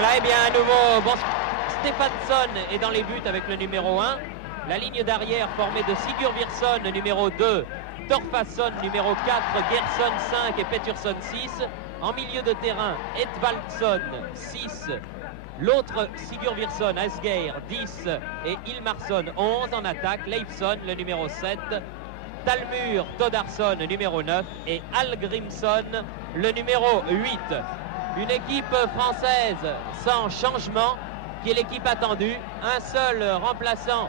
Voilà, et bien à nouveau, bon, Stéphansson est dans les buts avec le numéro 1. La ligne d'arrière formée de Sigurvirsson, numéro 2, Torfason, numéro 4, Gerson 5 et Pettersson 6. En milieu de terrain, Edvaldsson 6. L'autre Sigurvirsson, Asgeir 10 et Ilmarsson 11. En attaque, Leifsson, le numéro 7. Talmur, Toddarsson, numéro 9 et Hallgrímsson, le numéro 8. Une équipe française sans changement, qui est l'équipe attendue. Un seul remplaçant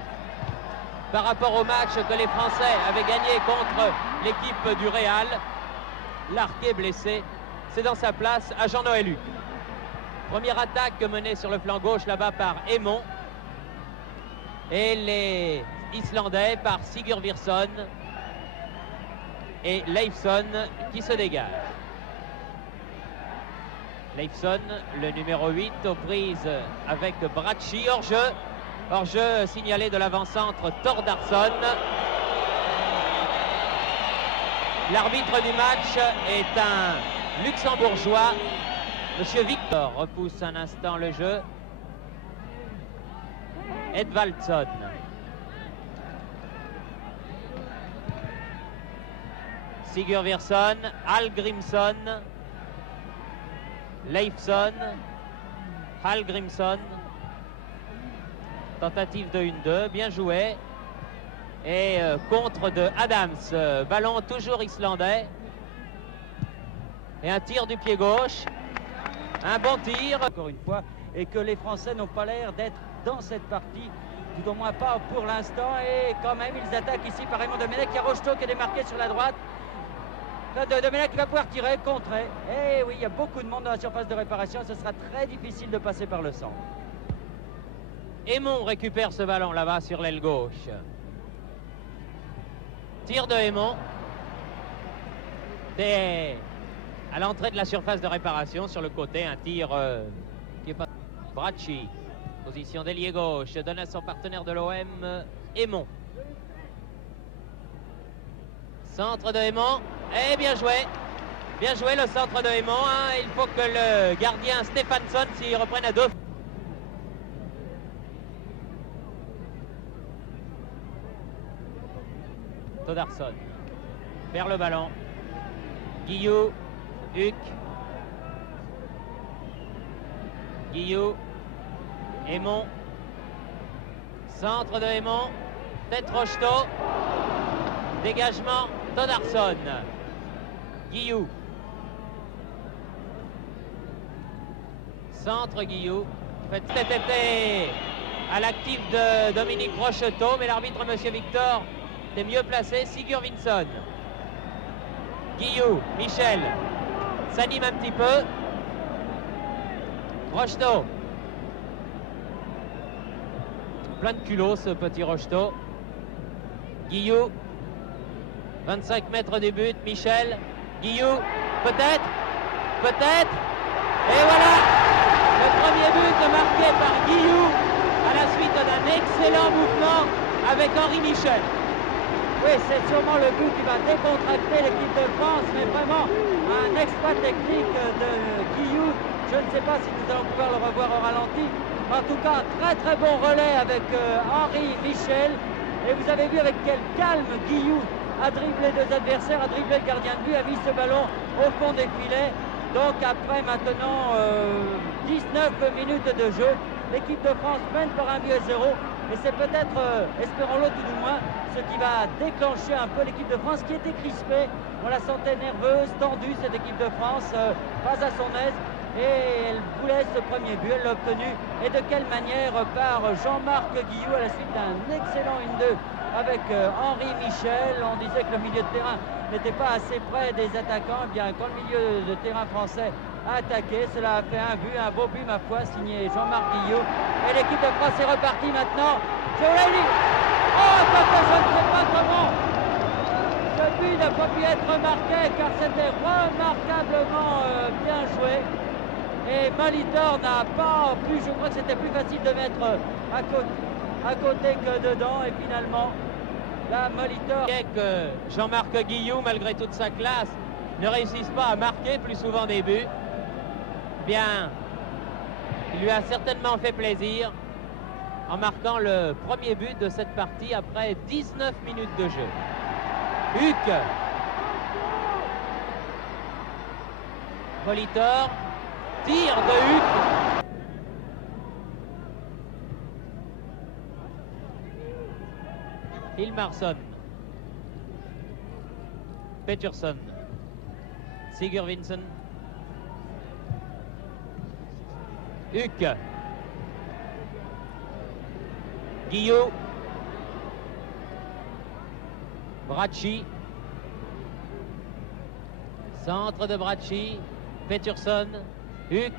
par rapport au match que les Français avaient gagné contre l'équipe du Real. Larquet blessé, c'est dans sa place à Jean-Noël Huc. Première attaque menée sur le flanc gauche là-bas par Aymon. Et les Islandais par Sigurvirsson et Leifsson qui se dégage. Leifsson, le numéro 8, aux prises avec Bracci, hors-jeu. Hors-jeu signalé de l'avant-centre Thordarson. L'arbitre du match est un luxembourgeois, Monsieur Victor. Repousse un instant le jeu. Edvaldsson. Sigurvirsson, Hallgrímsson, Leifsson, Hallgrímsson. Tentative de 1-2, bien joué. Et contre de Adams, ballon toujours islandais. Et un tir du pied gauche. Un bon tir. Encore une fois, et que les Français n'ont pas l'air d'être dans cette partie, tout au moins pas pour l'instant. Et quand même, ils attaquent ici par Raymond Domenech. Il y a Rocheteau qui est démarqué sur la droite. Domenech qui va pouvoir tirer, contrer. Et oui, il y a beaucoup de monde dans la surface de réparation. Ce sera très difficile de passer par le centre. Aymon récupère ce ballon là-bas sur l'aile gauche. Tir de Aymon. C'est à l'entrée de la surface de réparation sur le côté. Un tir qui est pas... Bracci, position d'ailier gauche, donne à son partenaire de l'OM, Aymon. Centre de Aymon. Et bien joué. Bien joué le centre de Aymon. Hein. Il faut que le gardien Stéphansson s'y reprenne à deux. Toddarsson vers le ballon. Guillou, Huc. Guillou, Aymon. Centre de Aymon. Tête Rocheteau. Dégagement Toddarsson. Guillou. Centre Guillou. Cet été à l'actif de Dominique Rocheteau, mais l'arbitre Monsieur Victor est mieux placé. Sigurvinsson. Guillou, Michel s'anime un petit peu. Rocheteau. Plein de culot ce petit Rocheteau. Guillou. 25 mètres du but, Michel. Guillou, peut-être. Peut-être. Et voilà le premier but marqué par Guillou à la suite d'un excellent mouvement avec Henri Michel. Oui, c'est sûrement le but qui va décontracter l'équipe de France, mais vraiment un exploit technique de Guillou. Je ne sais pas si nous allons pouvoir le revoir au ralenti. En tout cas, très très bon relais avec Henri Michel. Et vous avez vu avec quel calme Guillou a dribblé deux adversaires, a dribblé le gardien de but, a mis ce ballon au fond des filets. Donc après maintenant 19 minutes de jeu, l'équipe de France mène par 1-0. Et c'est peut-être, espérons-le tout du moins, ce qui va déclencher un peu l'équipe de France qui était crispée. On la sentait nerveuse, tendue, cette équipe de France, pas à son aise. Et elle voulait ce premier but, elle l'a obtenu. Et de quelle manière par Jean-Marc Guillou à la suite d'un excellent 1-2 avec Henri Michel. On disait que le milieu de terrain n'était pas assez près des attaquants. Eh bien, quand le milieu de terrain français a attaqué, cela a fait un but, un beau but ma foi, signé Jean-Marc Guillou. Et l'équipe de France est repartie maintenant. Joëli. Oh, je ne sais pas comment ce but n'a pas pu être marqué car c'était remarquablement bien joué. Et Molitor n'a pas pu, je crois que c'était plus facile de mettre à côté que dedans. Et finalement, là, Molitor... Que Jean-Marc Guillou, malgré toute sa classe, ne réussisse pas à marquer plus souvent des buts. Bien, Il lui a certainement fait plaisir en marquant le premier but de cette partie après 19 minutes de jeu. Huck. Molitor. Tir de Huck. Hilmarsson. Pettersson. Sigurvinsson. Huck. Guillot. Bracci. Centre de Bracci. Pettersson. Huck.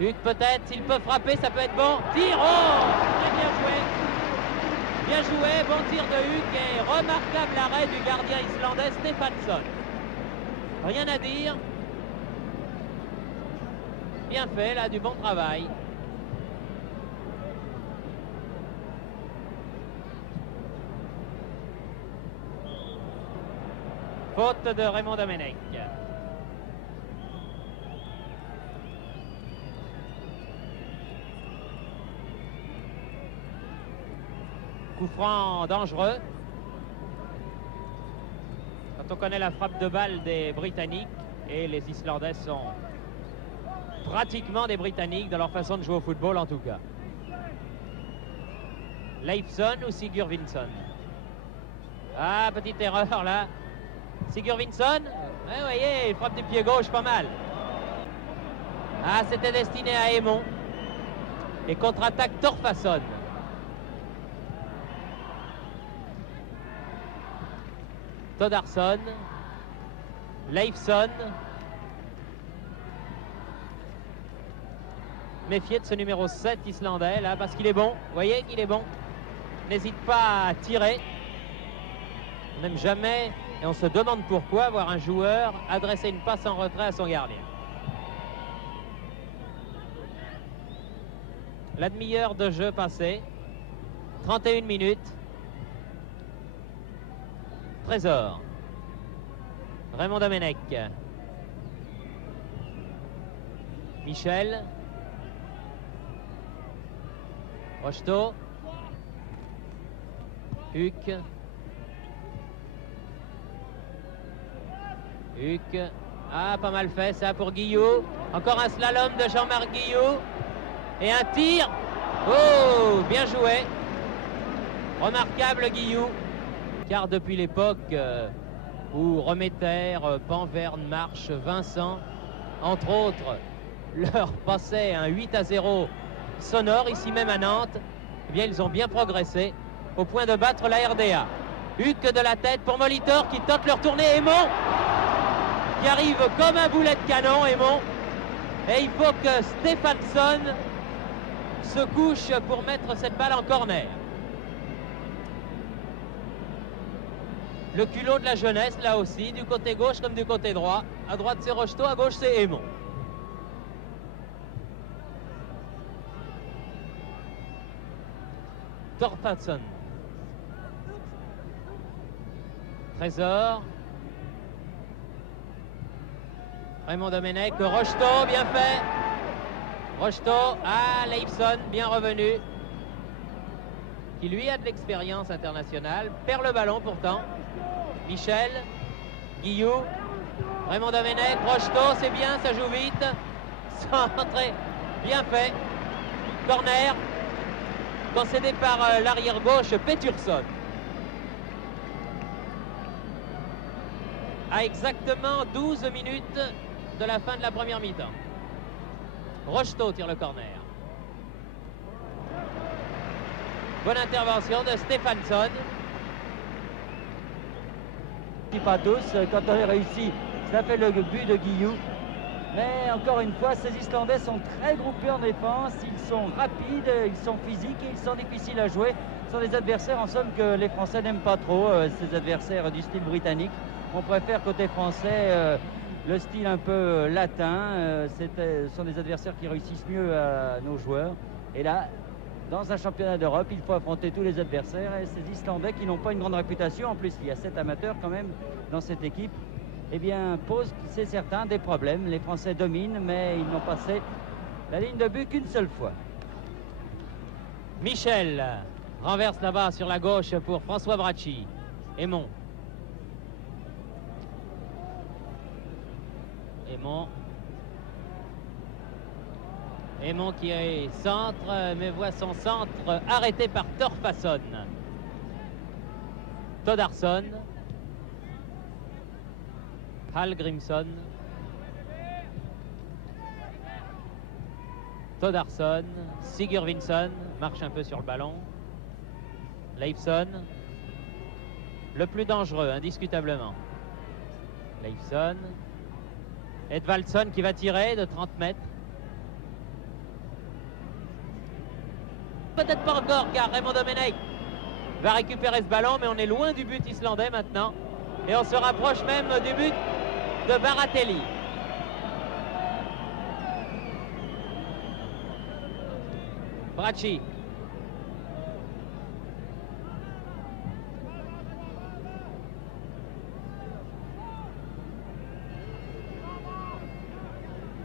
Huck peut-être, s'il peut frapper, ça peut être bon. Tir, oh, très bien joué. Bien joué, bon tir de Huck et remarquable arrêt du gardien islandais Stefansson. Rien à dire. Bien fait, là, du bon travail. Faute de Raymond Domenech. Coup franc dangereux. Quand on connaît la frappe de balle des Britanniques, et les Islandais sont pratiquement des Britanniques dans leur façon de jouer au football en tout cas. Leifsson ou Sigurvinsson? Ah, petite erreur là. Sigurvinsson, vous voyez, il frappe du pied gauche pas mal. Ah, c'était destiné à Aymon. Et contre-attaque Torfason. Toddarsson. Leifsson. Méfiez de ce numéro 7 islandais là parce qu'il est bon. Vous voyez qu'il est bon. N'hésite pas à tirer. On n'aime jamais, et on se demande pourquoi, voir un joueur adresser une passe en retrait à son gardien. La demi-heure de jeu passée. 31 minutes. Trésor. Raymond Domenech. Michel. Rocheteau. Huck. Huck. Ah, pas mal fait ça pour Guillot. Encore un slalom de Jean-Marc Guillot. Et un tir. Oh, bien joué. Remarquable Guillot. Car depuis l'époque où Remeter, Panverne, Marche, Vincent, entre autres, leur passaient un 8-0 sonore ici même à Nantes, eh bien ils ont bien progressé au point de battre la RDA. Huck de la tête pour Molitor qui tente leur tournée. Aymon qui arrive comme un boulet de canon, Aymon. Et il faut que Stefansson se couche pour mettre cette balle en corner. Le culot de la jeunesse, là aussi, du côté gauche comme du côté droit. À droite, c'est Rocheteau, à gauche, c'est Aymon. Torfason. Trésor. Raymond Domenech, Rocheteau, bien fait. Rocheteau, Leifsson, bien revenu. Qui lui a de l'expérience internationale. Perd le ballon pourtant. Michel, Guillot, Raymond Domenech, Rocheteau, c'est bien, ça joue vite. Centré, bien fait. Corner, concédé par l'arrière gauche Pettersson. À exactement 12 minutes de la fin de la première mi-temps. Rocheteau tire le corner. Bonne intervention de Stefansson. Pas tous, quand on a réussi, ça fait le but de Guillot. Mais encore une fois, ces Islandais sont très groupés en défense, ils sont rapides, ils sont physiques et ils sont difficiles à jouer. Ce sont des adversaires en somme que les Français n'aiment pas trop, ces adversaires du style britannique. On préfère côté français le style un peu latin. Ce sont des adversaires qui réussissent mieux à nos joueurs. Et là, dans un championnat d'Europe, il faut affronter tous les adversaires. Et ces Islandais qui n'ont pas une grande réputation, en plus il y a 7 amateurs quand même dans cette équipe, eh bien posent, c'est certain, des problèmes. Les Français dominent, mais ils n'ont pas assez la ligne de but qu'une seule fois. Michel renverse là-bas sur la gauche pour François Bracci. Aymon. Aymon qui est centre, mais voit son centre arrêté par Torfason. Toddarsson. Hallgrímsson. Toddarsson. Sigurvinsson marche un peu sur le ballon. Leifsson. Le plus dangereux, indiscutablement. Leifsson. Edvaldsson qui va tirer de 30 mètres. Peut-être pas encore, car Raymond Domenech va récupérer ce ballon, mais on est loin du but islandais maintenant. Et on se rapproche même du but de Baratelli. Bracci.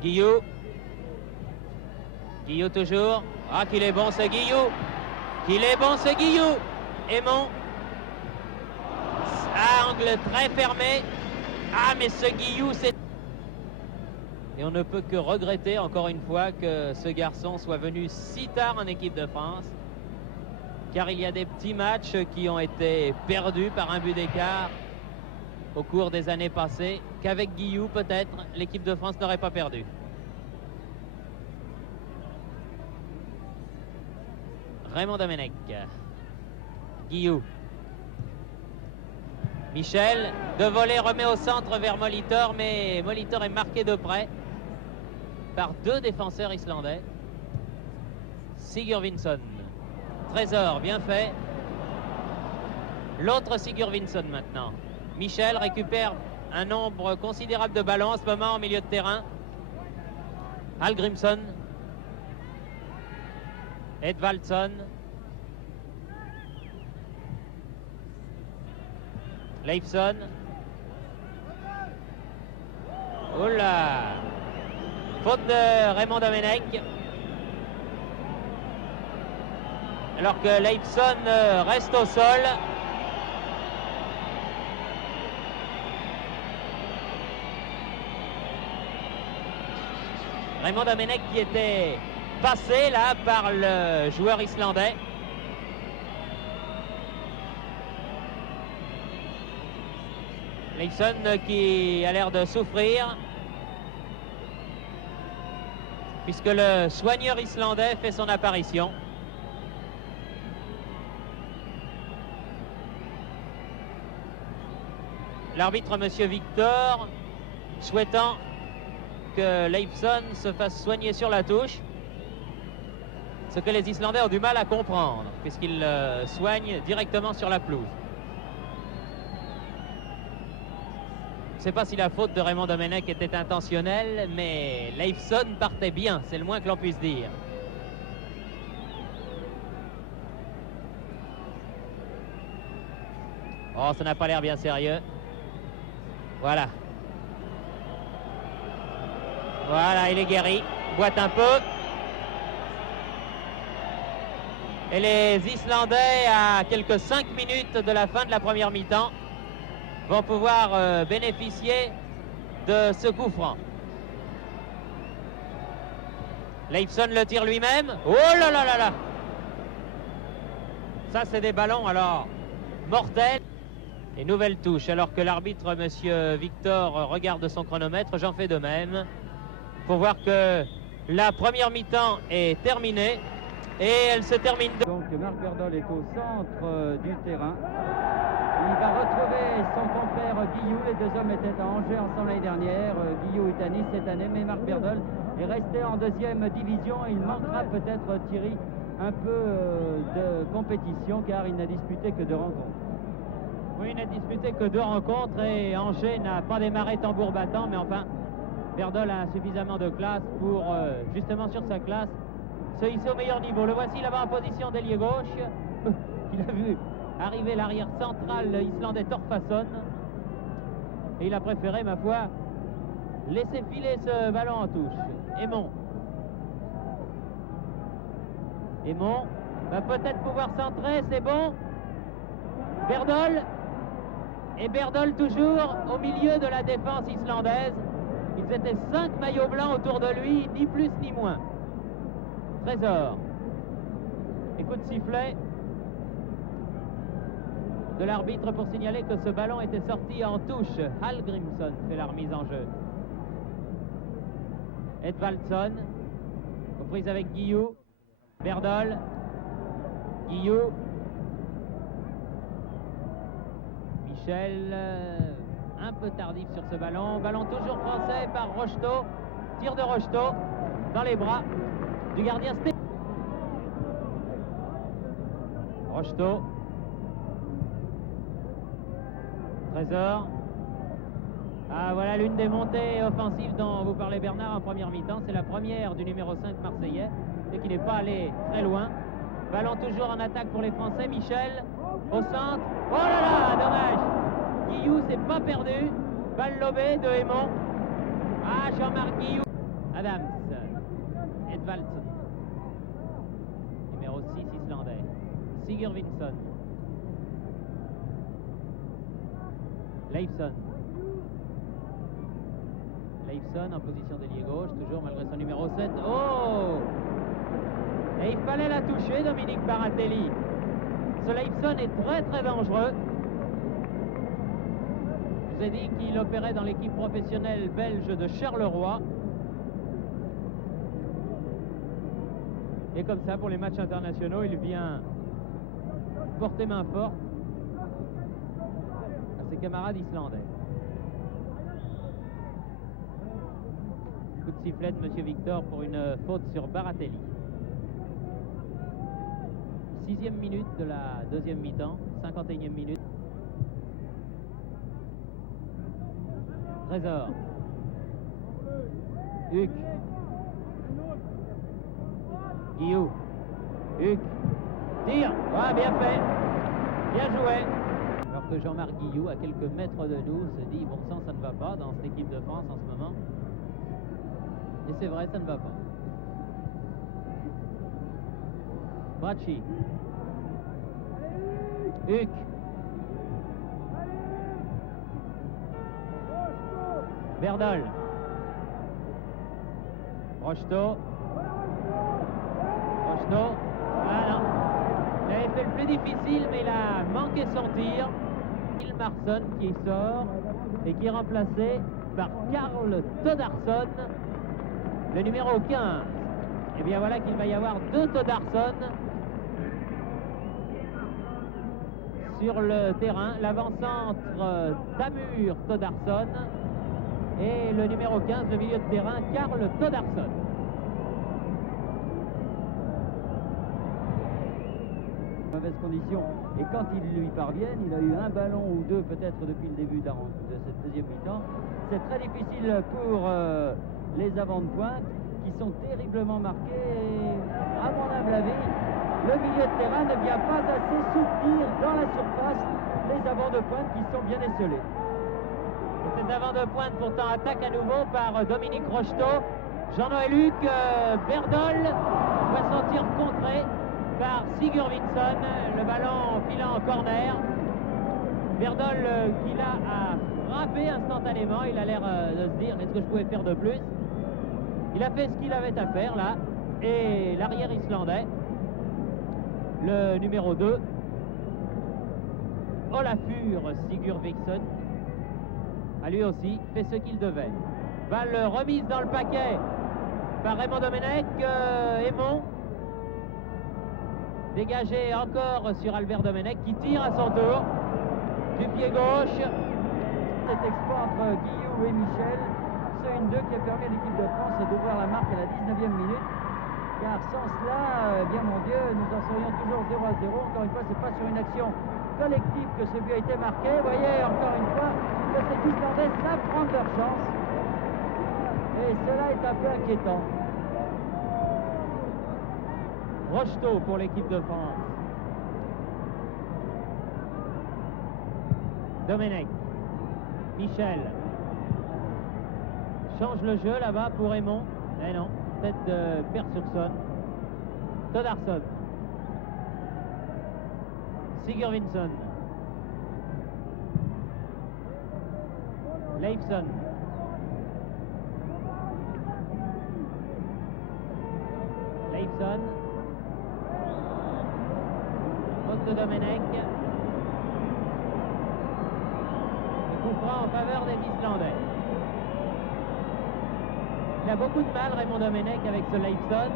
Guillou. Guillou toujours. Ah, qu'il est bon ce Guillou. Qu'il est bon ce Guillou. Aymon. Ah, angle très fermé. Ah, mais ce Guillou, c'est... Et on ne peut que regretter encore une fois que ce garçon soit venu si tard en équipe de France. Car il y a des petits matchs qui ont été perdus par un but d'écart au cours des années passées, qu'avec Guillou, peut-être, l'équipe de France n'aurait pas perdu. Raymond Domenech. Guillou. Michel, de volée, remet au centre vers Molitor, mais Molitor est marqué de près par deux défenseurs islandais. Sigurvinsson. Trésor, bien fait. L'autre Sigurvinsson maintenant. Michel récupère un nombre considérable de ballons en ce moment au milieu de terrain. Hallgrímsson. Edvaldsson. Leifsson. Oula! Faute de Raymond Domenech. Alors que Leifsson reste au sol. Raymond Domenech qui était passé là par le joueur islandais. Leifsson qui a l'air de souffrir, puisque le soigneur islandais fait son apparition. L'arbitre, monsieur Victor, souhaitant que Leifsson se fasse soigner sur la touche, ce que les Islandais ont du mal à comprendre, puisqu'ils soignent directement sur la pelouse. Je ne sais pas si la faute de Raymond Domenech était intentionnelle, mais Leifsson partait bien, c'est le moins que l'on puisse dire. Oh, ça n'a pas l'air bien sérieux. Voilà. Voilà, il est guéri. Boite un peu. Et les Islandais, à quelques 5 minutes de la fin de la première mi-temps, vont pouvoir bénéficier de ce coup franc. Leifsson le tire lui-même. Oh là là là là! Ça, c'est des ballons alors mortels. Et nouvelle touche, alors que l'arbitre, monsieur Victor, regarde son chronomètre, j'en fais de même, pour voir que la première mi-temps est terminée, et elle se termine... Donc Marc Berdol est au centre du terrain. Il va retrouver son compère Guillou. Les deux hommes étaient à Angers ensemble l'année dernière. Guillou est à Nice cette année, mais Marc Berdol est resté en deuxième division. Il manquera peut-être, Thierry, un peu de compétition, car il n'a disputé que 2 rencontres. Oui, il n'a disputé que 2 rencontres et Angers n'a pas démarré tambour battant, mais enfin, Berdol a suffisamment de classe pour, justement sur sa classe, se hisser au meilleur niveau. Le voici là-bas en position d'ailier gauche. Il a vu arriver l'arrière central islandais Torfason. Et il a préféré, ma foi, laisser filer ce ballon en touche. Aymon. Aymon va peut-être pouvoir centrer, c'est bon. Berdol. Et Berdol toujours au milieu de la défense islandaise. Ils étaient 5 maillots blancs autour de lui, ni plus ni moins. Trésor. Et coup de sifflet de l'arbitre pour signaler que ce ballon était sorti en touche. Hallgrímsson fait la remise en jeu. Edvaldsson, aux prises avec Guillou. Berdol. Guillou. Michel, un peu tardif sur ce ballon. Ballon toujours français par Rocheteau. Tir de Rocheteau dans les bras du gardien Stéphane. Rocheteau. Trésor. Ah, voilà l'une des montées offensives dont vous parlez Bernard en première mi-temps. C'est la première du numéro 5 marseillais et qui n'est pas allé très loin. Ballon toujours en attaque pour les Français. Michel au centre. Oh là là, dommage. Guillou s'est pas perdu. Balle lobée de Aymon. Ah, Jean-Marc Guillou. Adams. Edvaldsson. Numéro 6 islandais. Sigurvinsson. Leifsson. Leifsson en position d'ailier gauche, toujours malgré son numéro 7. Oh! Et il fallait la toucher, Dominique Baratelli. Ce Leifsson est très très dangereux. Je vous ai dit qu'il opérait dans l'équipe professionnelle belge de Charleroi. Et comme ça, pour les matchs internationaux, il vient porter main forte à ses camarades islandais. Coup de sifflet de M. Victor pour une faute sur Baratelli. 6e minute de la deuxième mi-temps, 51e minute. Trésor. Huck. Guillou. Huck. Tire. Ah, bien fait. Bien joué. Alors que Jean-Marc Guillou, à quelques mètres de nous, se dit bon sang, ça ne va pas dans cette équipe de France en ce moment. Et c'est vrai, ça ne va pas. Bracci. Huck. Berdol. Rocheteau. Rocheteau. Ah non. Il avait fait le plus difficile, mais il a manqué son tir. Hilmarsson qui sort et qui est remplacé par Karl Toddarsson, le numéro 15. Et bien voilà qu'il va y avoir 2 Toddarsson sur le terrain. L'avant-centre Tamur Toddarsson et le numéro 15, le milieu de terrain, Karl Toddarsson. Mauvaise condition. Et quand ils lui parviennent, il a eu un ballon ou deux peut-être depuis le début de cette deuxième mi-temps. C'est très difficile pour les avants de pointe qui sont terriblement marqués. Et à mon humble avis, le milieu de terrain ne vient pas assez soutenir dans la surface les avants de pointe qui sont bien esselés. Cet avant de pointe pourtant attaque à nouveau par Dominique Rocheteau. Jean-Noël Huck, Berdol va sortir contré par Sigurvinsson. Le ballon filant en corner. Berdol qui là a frappé instantanément. Il a l'air de se dire est-ce que je pouvais faire de plus. Il a fait ce qu'il avait à faire là. Et l'arrière islandais, le numéro 2, Olafur Sigurvinsson, a lui aussi fait ce qu'il devait. Balle remise dans le paquet par Raymond Domenech. Aymon dégagé encore sur Albert Domenech qui tire à son tour du pied gauche. Cet exploit entre Guillou et Michel, c'est une 2 qui a permis à l'équipe de France d'ouvrir la marque à la 19e minute. Car sans cela, eh bien mon Dieu, nous en serions toujours 0-0. Encore une fois, c'est pas sur une action collective que ce but a été marqué. Vous voyez, encore une fois, que ces Islandais savent prendre leur chance. Et cela est un peu inquiétant. Rocheteau pour l'équipe de France. Domenech. Michel. Change le jeu là-bas pour Aymon. Eh non, tête de Persurson. Toddarsson. Sigurvinsson. Leifsson. Leifsson. Faute de Domenech. Et coup franc en faveur des Islandais. Il a beaucoup de mal, Raymond Domenech, avec ce Leifsson.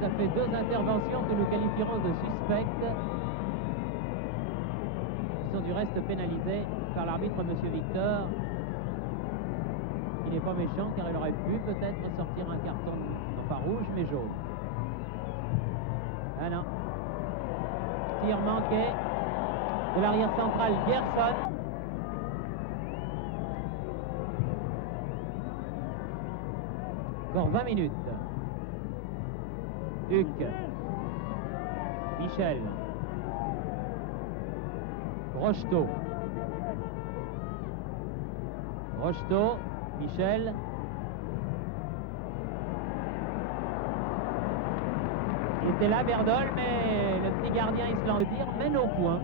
Ça fait 2 interventions que nous qualifierons de suspectes. Ils sont du reste pénalisés par l'arbitre M. Victor. Il n'est pas méchant car il aurait pu peut-être sortir un carton, non pas rouge mais jaune. Ah non. Tir manqué de l'arrière central Gerson. Encore 20 minutes. Huc. Michel. Rocheteau. Rocheteau. Michel. Il était là, Verdol, mais le petit gardien islandais mène au point.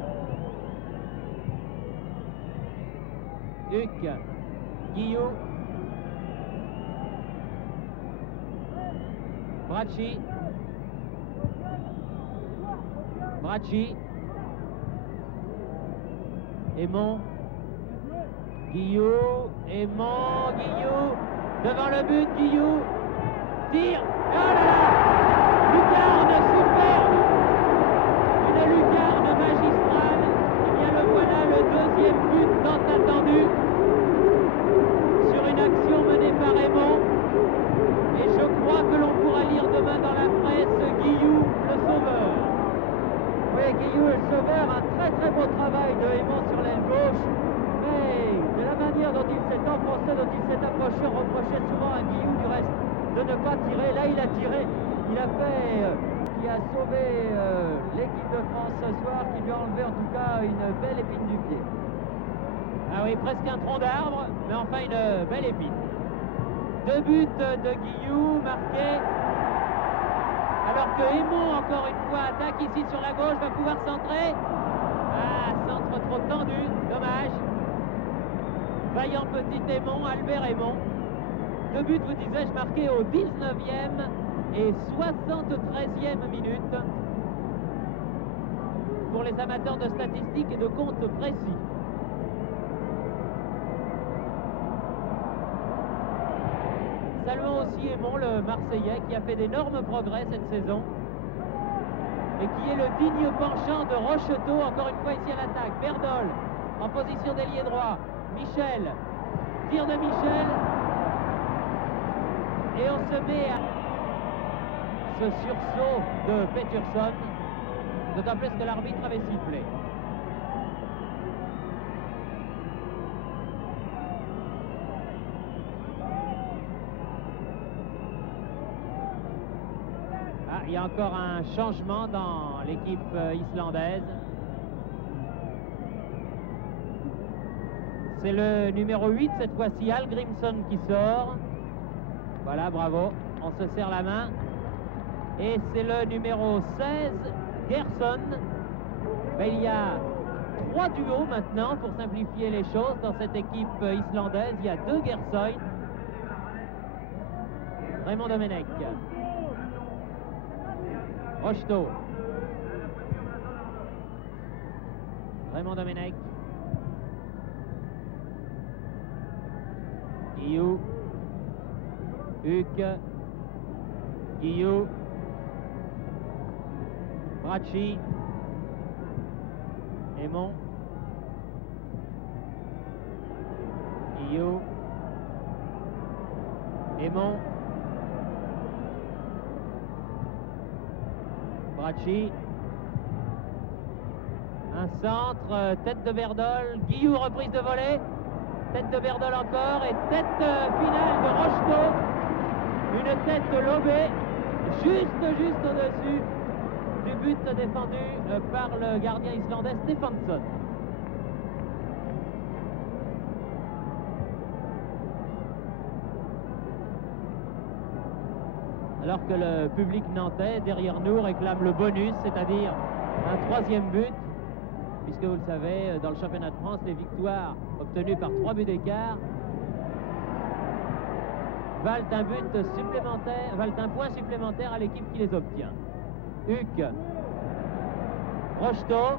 Huc. Guillot. Bracci. Bracci. Aymon. Guillot. Aymon. Guillot. Devant le but, Guillot. Tire. Oh là là! Lucarne superbe. Une lucarne magistrale. Eh bien le voilà, le 2e but tant attendu. Sur une action menée par Aymon. Et je crois que l'on pourra lire demain dans la presse Guillou, le sauveur. Oui, Guillou, le sauveur, un très beau travail de Aymon sur l'aile gauche. Mais de la manière dont il s'est enfoncé, dont il s'est approché, on reprochait souvent à Guillou du reste de ne pas tirer. Là, il a tiré. Il a fait, qui a sauvé l'équipe de France ce soir, qui lui a enlevé en tout cas une belle épine du pied. Ah oui, presque un tronc d'arbre, mais enfin une belle épine. 2 buts de Guillou marqués. Alors que Aymon, encore une fois, attaque ici sur la gauche, va pouvoir centrer. Ah, centre trop tendu, dommage. Vaillant petit Aymon, Albert Aymon. 2 buts, vous disais-je, marqués au 19e et 73e minute. Pour les amateurs de statistiques et de comptes précis. Saluons aussi Aymon, le Marseillais, qui a fait d'énormes progrès cette saison et qui est le digne penchant de Rocheteau, encore une fois ici à l'attaque. Verdol en position d'ailier droit. Michel, tir de Michel. Et on se met à ce sursaut de Pettersson, d'autant plus que l'arbitre avait sifflé. Il y a encore un changement dans l'équipe islandaise. C'est le numéro 8 cette fois-ci, Hallgrímsson, qui sort. Voilà, bravo. On se serre la main. Et c'est le numéro 16, Gerson. Mais il y a 3 duos maintenant pour simplifier les choses dans cette équipe islandaise. Il y a 2 Gerson. Raymond Domenech. Rocheteau. Raymond Domenech. Guillou. Huc. Guillou. Bracci. Aymon. Guillou. Aymon. Bracci. Un centre, tête de Verdol. Guillou, reprise de volée. Tête de Verdol encore et tête finale de Rocheteau. Une tête lobée, juste au-dessus du but défendu par le gardien islandais Stefansson. Alors que le public nantais, derrière nous, réclame le bonus, c'est-à-dire un 3e but. Puisque vous le savez, dans le championnat de France, les victoires obtenues par 3 buts d'écart valent un but supplémentaire, valent un point supplémentaire à l'équipe qui les obtient. Huck, Rocheteau,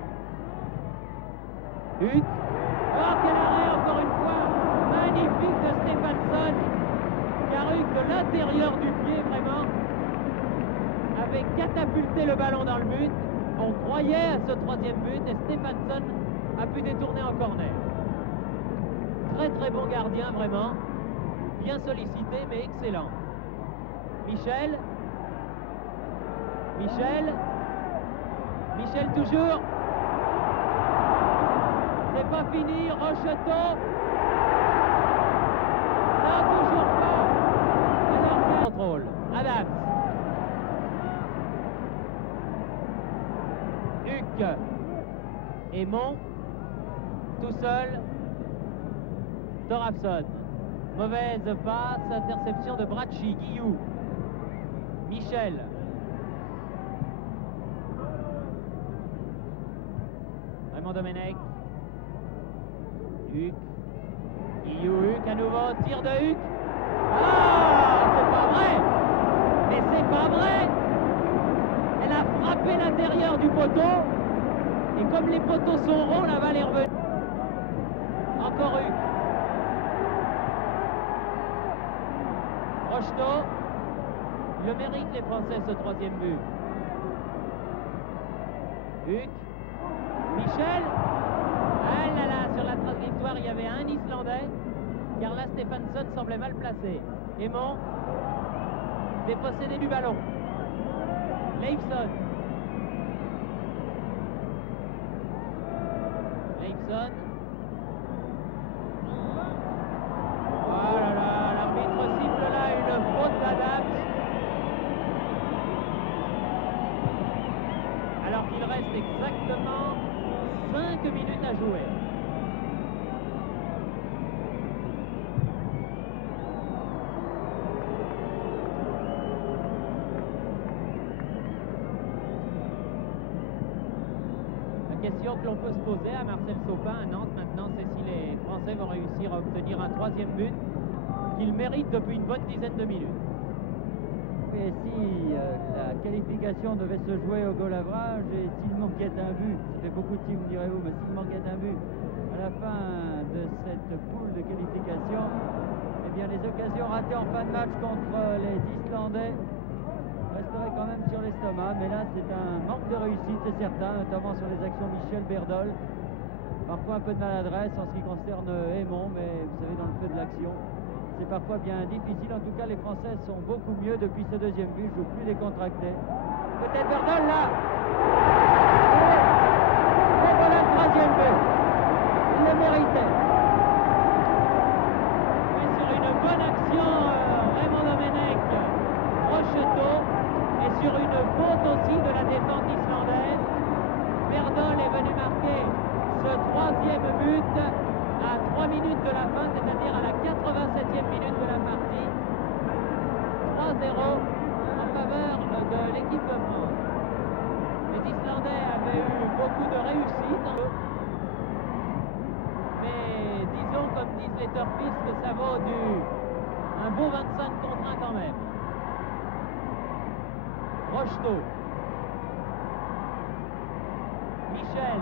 Huck, oh quel arrêt encore une fois, magnifique de Stéphansson, car Huck de l'intérieur du pied vraiment avait catapulté le ballon dans le but. On croyait à ce 3e but et Stéphansson a pu détourner en corner. Très très bon gardien vraiment, bien sollicité mais excellent. Michel toujours. C'est pas fini, Rocheteau. Non, toujours pas. Alors, contrôle. Adams. Huck. Aymon. Tout seul. Thorafson. Mauvaise passe, interception de Bracci. Guillou. Michel. Raymond Domenech. Huck. Guillou, Huck à nouveau. Tir de Huck. Ah, c'est pas vrai. Mais c'est pas vrai. Elle a frappé l'intérieur du poteau. Et comme les poteaux sont ronds, la balle est revenue. Encore Huck. Rocheteau. Le mérite les Français ce 3e but. Huck. Michel. Ah là là, sur la trajectoire, il y avait un Islandais, car là, Stéphansson semblait mal placé. Aymon, dépossédé du ballon. Leifson. Oh là là, l'arbitre siffle là une faute d'Adams. Alors qu'il reste exactement 5 minutes à jouer. La question que l'on peut se poser à Marcel Sopin à Nantes maintenant, c'est si les Français vont réussir à obtenir un 3e but qu'ils méritent depuis une bonne dizaine de minutes. Et si la qualification devait se jouer au goal average et s'il manquait un but, ça fait beaucoup de tirs, me direz-vous, mais s'il manquait un but à la fin de cette poule de qualification, eh bien les occasions ratées en fin de match contre les Islandais resteraient quand même sur l'estomac. Mais là, c'est un manque de réussite, c'est certain, notamment sur les actions Michel Berdol. Parfois un peu de maladresse en ce qui concerne Aymon, mais vous savez, dans le feu de l'action, c'est parfois bien difficile. En tout cas, les Français sont beaucoup mieux depuis ce 2e but, jouent plus décontractés. Peut-être Berdol là. Et voilà le 3e but. Il le méritait. Et sur une bonne action, Raymond Domenech, Rocheteau, et sur une faute aussi de la défense islandaise, Berdol est venu marquer ce 3e but à 3 minutes de la fin, c'est-à-dire à la 87e minute de la partie. 3-0 en faveur de l'équipe de France. Les Islandais avaient eu beaucoup de réussite en eux, mais disons, comme disent les Turfis, que ça vaut un beau 25 contre 1 quand même. Rocheteau. Michel.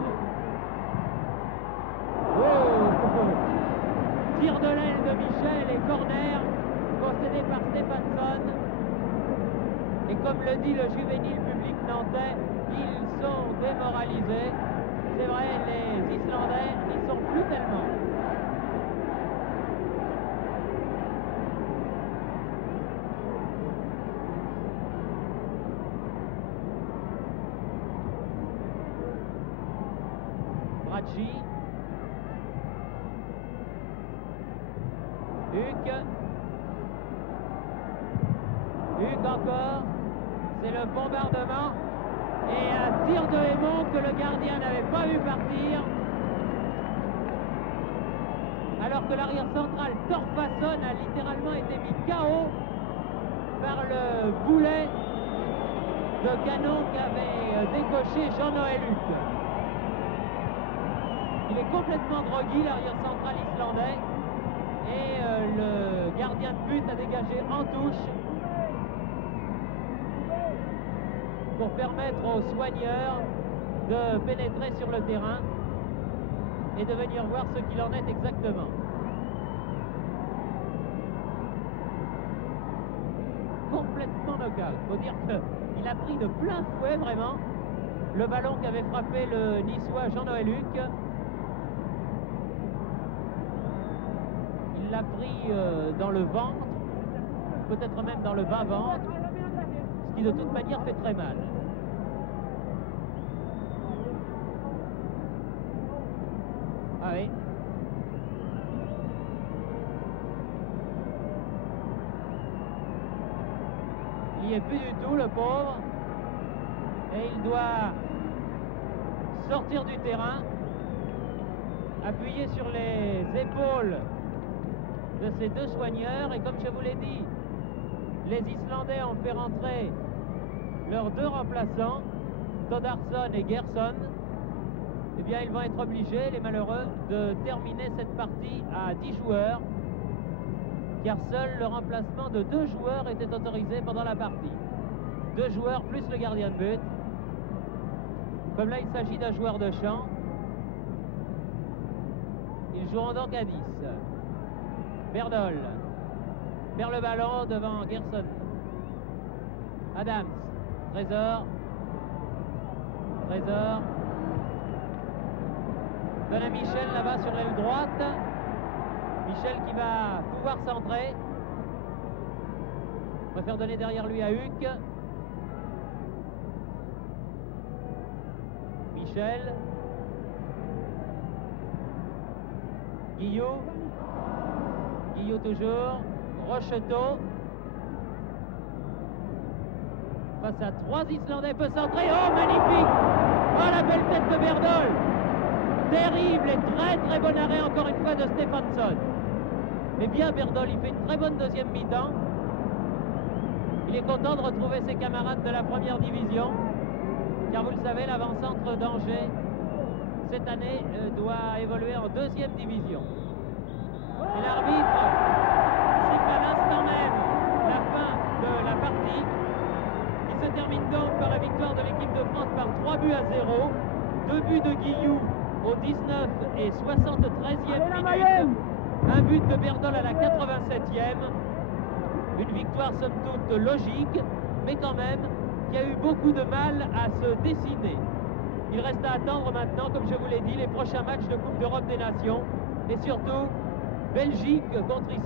Tir de l'aile de Michel et corner concédé par Stéphansson. Et comme le dit le juvénile public nantais, ils sont démoralisés. C'est vrai, les Islandais n'y sont plus tellement. Bracci. Huck encore, c'est le bombardement et un tir de Aymon que le gardien n'avait pas vu partir, alors que l'arrière central Thorfason a littéralement été mis KO par le boulet de canon qu'avait décoché Jean-Noël Huck. Il est complètement groggy, l'arrière central islandais, et le gardien de but a dégagé en touche pour permettre aux soigneurs de pénétrer sur le terrain et de venir voir ce qu'il en est exactement. Complètement knock-out. Il faut dire qu'il a pris de plein fouet vraiment le ballon qu'avait frappé le niçois Jean-Noël Huck. Il l'a pris dans le ventre, peut-être même dans le bas-ventre, ce qui de toute manière fait très mal. Ah oui. Il n'y est plus du tout, le pauvre. Et il doit sortir du terrain, appuyer sur les épaules de ces deux soigneurs. Et comme je vous l'ai dit, les Islandais ont fait rentrer leurs deux remplaçants, Toddarsson et Gerson. Eh bien, ils vont être obligés, les malheureux, de terminer cette partie à 10 joueurs, car seul le remplacement de 2 joueurs était autorisé pendant la partie. 2 joueurs plus le gardien de but. Comme là, il s'agit d'un joueur de champ. Ils joueront donc à 10. Berdol perd le ballon devant Gerson. Adams, Trésor. Donne à Michel là-bas sur l'aile droite. Michel qui va pouvoir centrer. Préfère donner derrière lui à Huck. Michel. Guillot toujours. Rocheteau. Face à 3 Islandais, peut centrer. Oh, magnifique! Oh, la belle tête de Berdol! Terrible et très bon arrêt encore une fois de Stéphansson. Mais bien Berdol, il fait une très bonne deuxième mi-temps. Il est content de retrouver ses camarades de la première division, car vous le savez, l'avant-centre d'Angers cette année doit évoluer en deuxième division. Et l'arbitre siffle à l'instant même la fin de la partie, qui se termine donc par la victoire de l'équipe de France par 3 buts à 0. 2 buts de Guillou au 19 et 73e minute. Un but de Berdol à la 87e. Une victoire somme toute logique, mais quand même qui a eu beaucoup de mal à se dessiner. Il reste à attendre maintenant, comme je vous l'ai dit, les prochains matchs de Coupe d'Europe des Nations et surtout Belgique contre Israël.